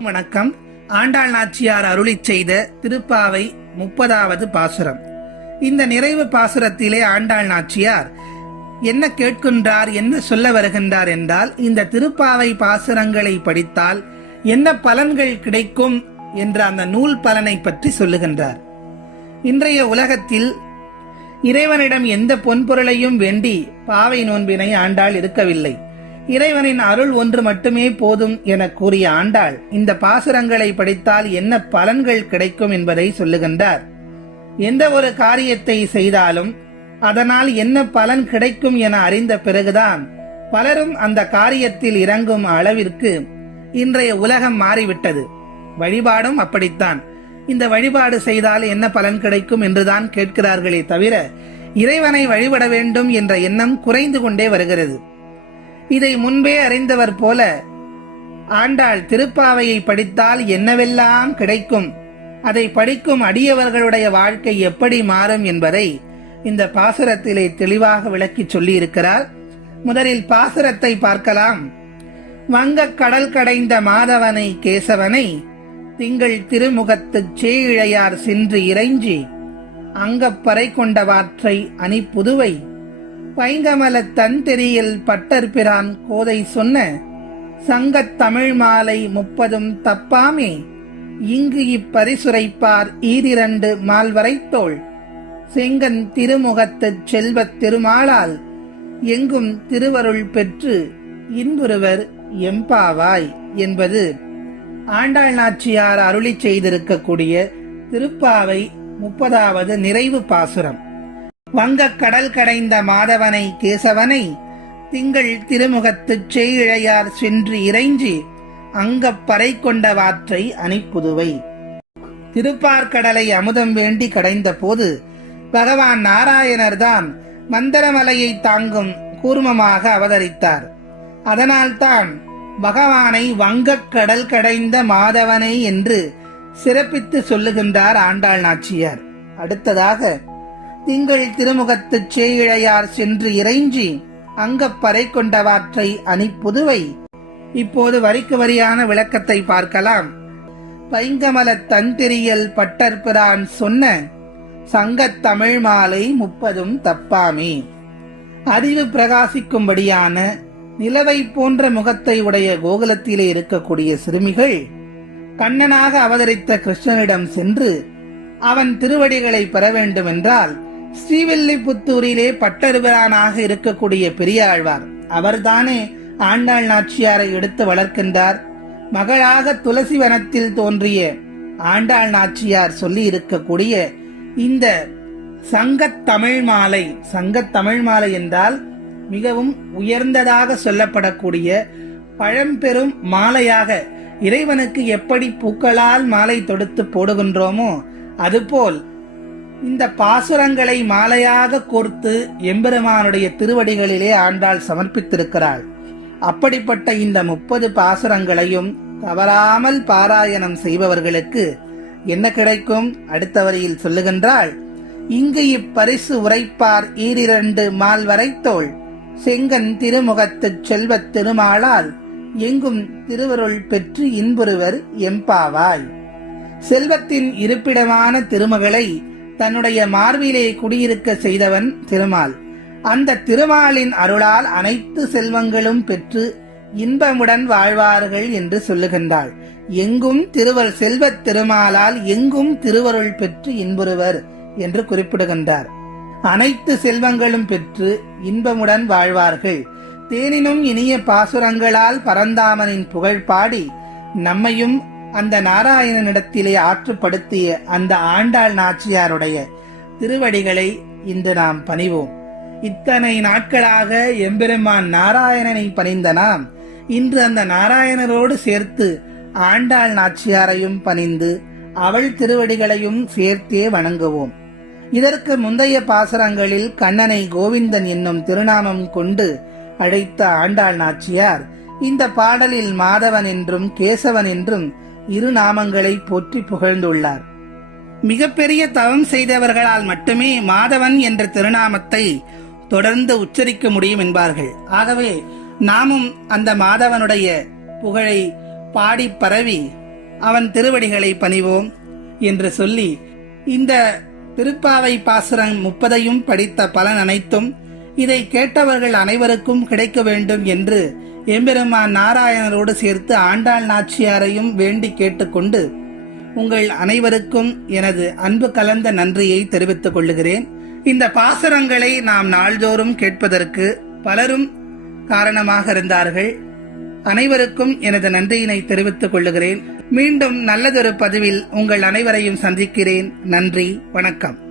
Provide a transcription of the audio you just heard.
வணக்கம். ஆண்டாள் நாச்சியார் அருளிச் செய்த திருப்பாவை முப்பதாவது பாசுரம். இந்த நிறைவு பாசுரத்திலே ஆண்டாள் நாச்சியார் என்ன கேட்கின்றார் என்ன சொல்ல வருகின்றார் என்றால் இந்த திருப்பாவை பாசுரங்களை படித்தால் என்ன பலன்கள் கிடைக்கும் என்ற அந்த நூல் பலனை பற்றி சொல்லுகின்றார். இன்றைய உலகத்தில் இறைவனிடம் எந்த பொன்பொருளையும் வேண்டி பாவை நோன்பினை ஆண்டாள் இருக்கவில்லை இறைவனின் அருள் ஒன்று மட்டுமே போதும் என கூறிய ஆண்டாள் இந்த பாசுரங்களை படித்தால் என்ன பலன்கள் கிடைக்கும் என்பதை சொல்லுகின்றார். எந்த ஒரு காரியத்தை செய்தாலும் அதனால் என்ன பலன் கிடைக்கும் என அறிந்த பிறகுதான் பலரும் அந்த காரியத்தில் இறங்கும் அளவிற்கு இன்றைய உலகம் மாறிவிட்டது. வழிபாடும் அப்படித்தான். இந்த வழிபாடு செய்தால் என்ன பலன் கிடைக்கும் என்றுதான் கேட்கிறார்களே தவிர இறைவனை வழிபட வேண்டும் என்ற எண்ணம் குறைந்து கொண்டே வருகிறது. இதை முன்பே அறிந்தவர் போல ஆண்டாள் திருப்பாவையை படித்தால் என்னவெல்லாம் கிடைக்கும்? அதை படிக்கும் அடியவர்களுடைய வாழ்க்கை எப்படி மாறும் என்பதை இந்த பாசுரத்திலே தெளிவாக விளக்கி சொல்லியிருக்கிறார். முதலில் பாசுரத்தை பார்க்கலாம். வங்கக் கடல் கடைந்த மாதவனை கேசவனை திங்கள் திருமுகத்துச் சேயிழையார் சென்று இறைஞ்சி அங்கப்பறை கொண்டவாற்றை அணி புதுவை பைங்கமல தன்தெறியில் பட்டர் பிரான் கோதை சொன்ன சங்கத் தமிழ் மாலை முப்பதும் தப்பாமே. இங்கு இப்பரிசுரைப்பார் ஈரிரண்டு மால்வரைத்தோள். செங்கன் திருமுகத்துச் செல்வத் திருமாலால் எங்கும் திருவருள் பெற்று இன்புருவர் எம்பாவாய் என்பது ஆண்டாள் நாச்சியார் அருளி செய்திருக்கக்கூடிய திருப்பாவை முப்பதாவது நிறைவு பாசுரம். வங்கக் கடல் கடைந்த மாதவனை கேசவனை திங்கள் திருமுகத்துச் செய்யிழையார் சென்று இறைஞ்சி அங்கப் பறை கொண்ட வாற்றை அணிப்புதுவை. திருப்பார்கடலை அமுதம் வேண்டி கடைந்த போது பகவான் நாராயணர் தான் மந்தரமலையை தாங்கும் கூர்மமாக அவதரித்தார். அதனால்தான் பகவானை வங்கக் கடல் கடைந்த மாதவனை என்று சிறப்பித்து சொல்லுகின்றார் ஆண்டாள் நாச்சியார். அடுத்ததாக திங்கள் திருமுகத்துச் சேயிழையார் சென்று இறைஞ்சி அங்கப்பறை கொண்டவாற்றை அணிப்புதுவை இப்போது வரிக்கு வரியான விளக்கத்தை பார்க்கலாம். பைங்கமல தந்திரியல் பட்டர்பிரான் சொன்ன சங்கத்தமிழ் மாலை முப்பதும் தப்பாமே. அறிவு பிரகாசிக்கும்படியான நிலவை போன்ற முகத்தை உடைய கோகுலத்திலே இருக்கக்கூடிய சிறுமிகள் கண்ணனாக அவதரித்த கிருஷ்ணனிடம் சென்று அவன் திருவடிகளை பெற வேண்டும் என்றால் ஸ்ரீவில்லிபுத்தூரிலே பட்டருவரானாக இருக்கக்கூடிய பெரியாழ்வார். அவர்தானே ஆண்டாள் நாச்சியாரை எடுத்து வளர்க்கின்றார். மகளாக துளசி வனத்தில் தோன்றிய ஆண்டாள் நாச்சியார் சொல்லி இருக்கக்கூடிய இந்த சங்கத்தமிழ் மாலை சங்கத்தமிழ் மாலை என்றால் மிகவும் உயர்ந்ததாக சொல்லப்படக்கூடிய பழம்பெரும் மாலையாக இறைவனுக்கு எப்படி பூக்களால் மாலை தொடுத்து போடுகின்றோமோ அதுபோல் இந்த பாசுரங்களை மாலையாக கோர்த்து எம்பெருமானுடைய திருவடிகளிலே ஆண்டாள் சமர்ப்பித்திருக்கிறாள். அப்படிப்பட்ட இந்த முப்பது பாசுரங்களையும் தவறாமல் பாராயணம் செய்பவர்களுக்கு என்ன கிடைக்கும்? அடுத்த வரியில் சொல்லுகின்றாள் இங்கு இப்பரிசு உரைப்பார் ஈரிரண்டு மால் வரைத்தோள் செங்கன் திருமுகத்துச் செல்வத் திருமாலால் எங்கும் திருவருள் பெற்று இன்புறுவர் எம்பாவாய் செல்வத்தின் இருப்பிடமான திருமகளை தன்னுடைய மார்பிலே குடியிருக்க செய்தவன் திருமால். அந்த திருமாலின் அருளால் அனைத்து செல்வங்களும் பெற்று இன்பமுடன் வாழ்வார்கள் என்று சொல்லுகின்றாள். எங்கும் திருவர் செல்வத் திருமாலால் எங்கும் திருவருள் பெற்று இன்புறுவர் என்று குறிப்பிடுகின்றார். அனைத்து செல்வங்களும் பெற்று இன்பமுடன் வாழ்வார்கள். தேனினும் இனிய பாசுரங்களால் பரந்தாமனின் புகழ் பாடி நம்மையும் அந்த நாராயணனிடத்திலே ஆற்றுப்படுத்திய அந்த ஆண்டாள் நாச்சியாருடைய திருவடிகளை இன்று நாம் பணிவோம். இத்தனை நாட்களாக எம்பெருமான் நாராயணனை பணிந்த நாம் இன்று அந்த நாராயணரோடு சேர்த்து ஆண்டாள் நாச்சியாரையும் பணிந்து அவள் திருவடிகளையும் சேர்த்தே வணங்குவோம். இதற்கு முந்தைய பாசரங்களில் கண்ணனை கோவிந்தன் என்னும் திருநாமம் கொண்டு அழைத்த ஆண்டாள் நாச்சியார் இந்த பாடலில் மாதவன் என்றும் கேசவன் என்றும் இரு நாமங்களை போற்றி புகழ்ந்துள்ளார். மிகப்பெரிய தவம் செய்தவர்களால் மட்டுமே மாதவன் என்ற திருநாமத்தை தொடர்ந்து உச்சரிக்க முடியும் என்பார்கள். ஆகவே நாமும் அந்த மாதவனுடைய புகழை பாடி பரவி அவன் திருவடிகளை பணிவோம் என்று சொல்லி இந்த திருப்பாவை பாசுரம் முப்பதையும் படித்த பலன் அனைத்தும் இதை கேட்டவர்கள் அனைவருக்கும் கிடைக்க வேண்டும் என்று எம்பெருமான் நாராயணரோடு சேர்த்து ஆண்டாள் நாச்சியாரையும் வேண்டி கேட்டுக்கொண்டு உங்கள் அனைவருக்கும் எனது அன்பு கலந்த நன்றியை தெரிவித்துக் கொள்ளுகிறேன். இந்த பாசுரங்களை நாம் நாள்தோறும் கேட்பதற்கு பலரும் காரணமாக இருந்தார்கள். அனைவருக்கும் எனது நன்றியினை தெரிவித்துக் கொள்ளுகிறேன். மீண்டும் நல்லதொரு பதிவில் உங்கள் அனைவரையும் சந்திக்கிறேன். நன்றி வணக்கம்.